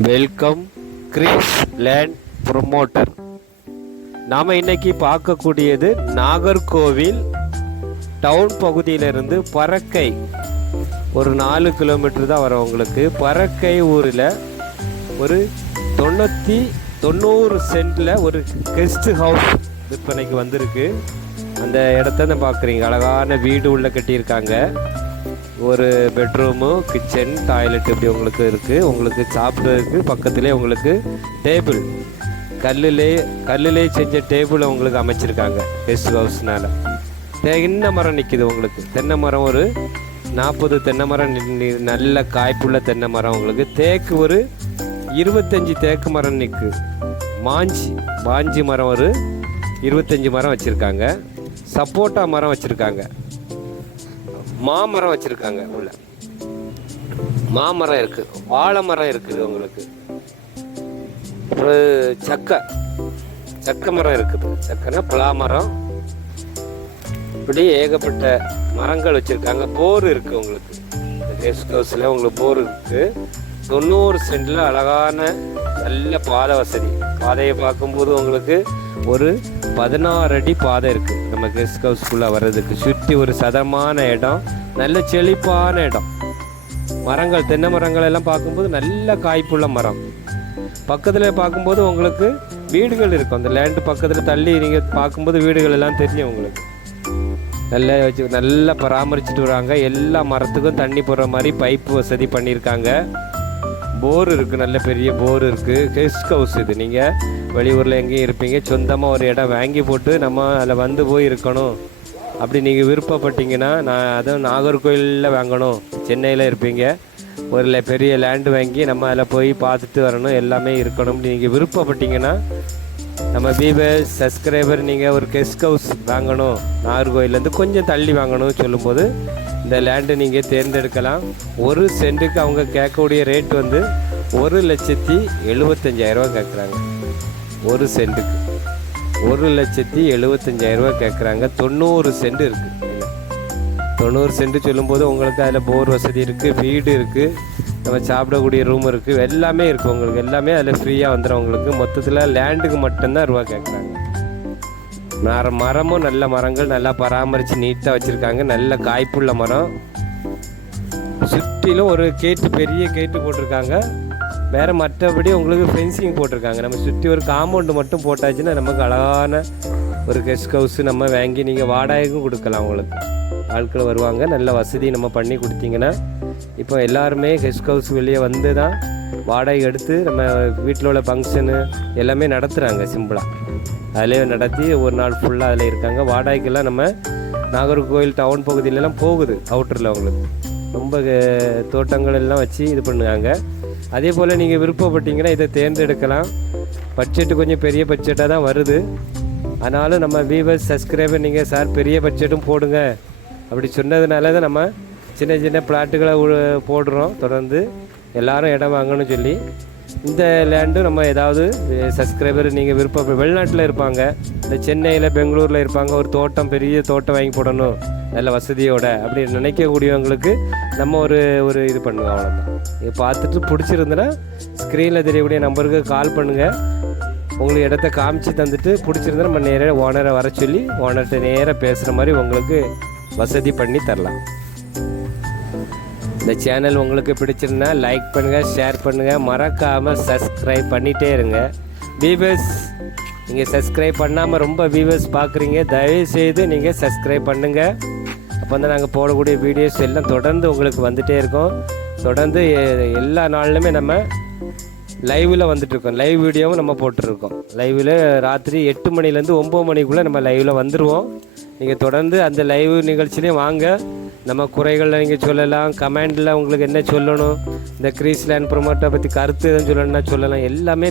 Welcome Greece land promoter. நாம் இன்னைக்கு பார்க்கக்கூடியது நாகர்கோவில் டவுன் பகுதியிலிருந்து பறக்கை ஒரு நாலு கிலோமீட்டர் தான் வரும் உங்களுக்கு. பறக்கை ஊரில் ஒரு தொண்ணூற்றி தொண்ணூறு சென்டில் ஒரு கெஸ்ட் ஹவுஸ் விற்பனைக்கு வந்திருக்கு. அந்த இடத்த பார்க்குறீங்க. அழகான வீடு உள்ளே கட்டியிருக்காங்க. ஒரு பெட்ரூமு கிச்சன் டாய்லெட் இப்படி உங்களுக்கு இருக்குது உங்களுக்கு சாப்பிட்றதுக்கு பக்கத்துலேயே உங்களுக்கு டேபிள் கல்லிலே கல்லிலே செஞ்ச டேபிள் உங்களுக்கு அமைச்சிருக்காங்க. கெஸ்ட் ஹவுஸ்னால் தென்னை மரம் நிற்கிது உங்களுக்கு. தென்னை மரம் ஒரு நாற்பது தென்னை மரம் நல்ல காய்ப்புள்ள தென்னை மரம் உங்களுக்கு. தேக்கு ஒரு இருபத்தஞ்சி தேக்கு மரம் நிற்கு மாஞ்சி மாஞ்சி மரம் ஒரு இருபத்தஞ்சி மரம் வச்சுருக்காங்க. சப்போட்டா மரம் வச்சுருக்காங்க. மாமரம் வச்சுருக்காங்க உள்ள. மாமரம் இருக்குது வாழை மரம் இருக்குது உங்களுக்கு. ஒரு சக்கை. சக்கை மரம் இருக்குது. சக்கைனா பலா மரம். இப்படி ஏகப்பட்ட மரங்கள் வச்சுருக்காங்க. போர் இருக்குது உங்களுக்கு. கெஸ்ட் ஹவுஸில் உங்களுக்கு போர் இருக்குது தொண்ணூறு சென்டில் அழகான நல்ல பாதை வசதி. பாதையை பார்க்கும்போது உங்களுக்கு ஒரு பதினாறு அடி பாதை இருக்குது நம்ம கெஸ்ட் ஹவுஸ்குள்ளே வர்றதுக்கு. சுற்றி ஒரு சதமான இடம். நல்ல செழிப்பான இடம். மரங்கள் தென்னை மரங்கள் எல்லாம் பார்க்கும்போது நல்ல காய்ப்புள்ள மரம். பக்கத்தில் பார்க்கும்போது உங்களுக்கு வீடுகள் இருக்கும். அந்த லேண்டு பக்கத்தில் தள்ளி நீங்கள் பார்க்கும்போது வீடுகள் எல்லாம் தெரியும் உங்களுக்கு. நல்லா வச்சு நல்லா பராமரிச்சுட்டு வராங்க. எல்லா மரத்துக்கும் தண்ணி போடுற மாதிரி பைப்பு வசதி பண்ணியிருக்காங்க. போர் இருக்குது நல்ல பெரிய போர் இருக்குது கெஸ்ட் ஹவுஸ் இது. நீங்கள் வெளியூரில் எங்கேயும் இருப்பீங்க. சொந்தமாக ஒரு இடம் வாங்கி போட்டு நம்ம அதில் வந்து போய் இருக்கணும். அப்படி நீங்கள் விருப்பப்பட்டீங்கன்னா நான் அதுவும் நாகர்கோயிலில் வாங்கணும். சென்னையில் இருப்பீங்க. ஒரு பெரிய லேண்டு வாங்கி நம்ம அதில் போய் பார்த்துட்டு வரணும். எல்லாமே இருக்கணும் நீங்கள் விருப்பப்பட்டீங்கன்னா நம்ம பீபர் சப்ஸ்கிரைபர் நீங்கள் ஒரு கெஸ்ட் ஹவுஸ் வாங்கணும் நாகர்கோயிலேருந்து கொஞ்சம் தள்ளி வாங்கணும்னு சொல்லும்போது இந்த லேண்டு நீங்கள் தேர்ந்தெடுக்கலாம். ஒரு சென்ட்டுக்கு அவங்க கேட்கக்கூடிய ரேட் வந்து ஒரு லட்சத்தி எழுபத்தஞ்சாயிரரூவா கேட்குறாங்க. ஒரு சென்ட்டுக்கு ஒரு லட்சத்தி எழுபத்தஞ்சாயிரரூவா கேட்குறாங்க. தொண்ணூறு சென்ட் இருக்குது தொண்ணூறு சென்ட் சொல்லும்போது உங்களுக்கு அதில் போர் வசதி இருக்குது வீடு இருக்குது நம்ம சாப்பிடக்கூடிய ரூம் இருக்குது எல்லாமே இருக்குது உங்களுக்கு. எல்லாமே அதில் ஃப்ரீயாக வந்துடும் உங்களுக்கு. மொத்தத்தில் லேண்டுக்கு மட்டும்தான் ரூபா கேட்குறாங்க மர மரமும் நல்ல மரங்கள் நல்லா பராமரித்து நீட்டாக வச்சுருக்காங்க. நல்ல காய்ப்புள்ள மரம். சுற்றிலும் ஒரு கேட்டு பெரிய கேட்டு போட்டிருக்காங்க. வேறு மற்றபடி உங்களுக்கு ஃபென்சிங் போட்டிருக்காங்க. நம்ம சுற்றி ஒரு காம்பவுண்டு மட்டும் போட்டாச்சுன்னா நமக்கு அழகான ஒரு கெஸ்ட் ஹவுஸ் நம்ம வாங்கி நீங்கள் வாடகைக்கும் கொடுக்கலாம் உங்களுக்கு. ஆட்கள் வருவாங்க. நல்ல வசதி நம்ம பண்ணி கொடுத்தீங்கன்னா இப்போ எல்லாருமே கெஸ்ட் ஹவுஸ் வெளியே வந்து தான் வாடகை எடுத்து நம்ம வீட்டில் உள்ள ஃபங்க்ஷனு எல்லாமே நடத்துகிறாங்க சிம்பிளாக அதிலே நடத்தி ஒரு நாள் ஃபுல்லாக அதில் இருக்காங்க. வாடகைக்கெல்லாம் நம்ம நாகர்கோவில் டவுன் பகுதியிலலாம் போகுது அவுட்டரில் அவங்களுக்கு. ரொம்ப தோட்டங்கள் எல்லாம் வச்சு இது பண்ணுவாங்க அதே போல் நீங்கள் விருப்பப்பட்டீங்கன்னா இதை தேர்ந்தெடுக்கலாம். பட்ஜெட்டு கொஞ்சம் பெரிய பட்ஜெட்டாக தான் வருது. ஆனாலும் நம்ம வியூவர்ஸ் சப்ஸ்கிரைபர் நீங்கள் சார் பெரிய பட்ஜெட்டும் போடுங்க. அப்படி சொன்னதுனால தான் நம்ம சின்ன சின்ன பிளாட்டுகளை போடுறோம் தொடர்ந்து. எல்லாரும் இடம் வாங்கணும்னு சொல்லி. இந்த லேண்டு நம்ம ஏதாவது சப்ஸ்கிரைபர் நீங்கள் விருப்பம் வெளிநாட்டில் இருப்பாங்க. இந்த சென்னையில் பெங்களூரில் இருப்பாங்க. ஒரு தோட்டம் பெரிய தோட்டம் வாங்கி போடணும். நல்ல வசதியோட அப்படி நினைக்கக்கூடியவங்களுக்கு நம்ம ஒரு ஒரு இது பண்ணுவோம் அவ்வளோதான் இது பார்த்துட்டு பிடிச்சிருந்துன்னா ஸ்க்ரீனில் தெரியக்கூடிய நம்பருக்கு கால் பண்ணுங்கள் உங்களுக்கு இடத்த காமிச்சு தந்துட்டு பிடிச்சிருந்தா நம்ம நேராக ஓனரை வர சொல்லி ஓனர்கிட்ட நேராக பேசுகிற மாதிரி உங்களுக்கு வசதி பண்ணி தரலாம். இந்த சேனல் உங்களுக்கு பிடிச்சிருந்தா லைக் பண்ணுங்கள் ஷேர் பண்ணுங்கள் மறக்காமல் சப்ஸ்கிரைப் பண்ணிகிட்டே இருங்க. வியூவர்ஸ் நீங்கள் சப்ஸ்கிரைப் பண்ணாமல் ரொம்ப வியூவர்ஸ் பார்க்குறீங்க தயவுசெய்து நீங்கள் சப்ஸ்கிரைப் பண்ணுங்கள் அப்போ வந்து நாங்கள் போடக்கூடிய வீடியோஸ் எல்லாம் தொடர்ந்து உங்களுக்கு வந்துகிட்டே இருக்கோம். தொடர்ந்து எல்லா நாள்லையுமே நம்ம லைவில் வந்துட்டுருக்கோம் லைவ் வீடியோவும் நம்ம போட்டுருக்கோம் லைவில் ராத்திரி எட்டு மணிலேருந்து ஒம்பது மணிக்குள்ளே நம்ம லைவில் வந்துடுவோம் நீங்கள் தொடர்ந்து அந்த லைவ் நிகழ்ச்சியிலையும் வாங்க. நம்ம குறைகளில் நீங்கள் சொல்லலாம் கமெண்டில் உங்களுக்கு என்ன சொல்லணும் இந்த கிரீஸ் லேண்ட் ப்ரொமோட்டை பற்றி கருத்து எதுவும் சொல்லணும்னா சொல்லலாம். எல்லாமே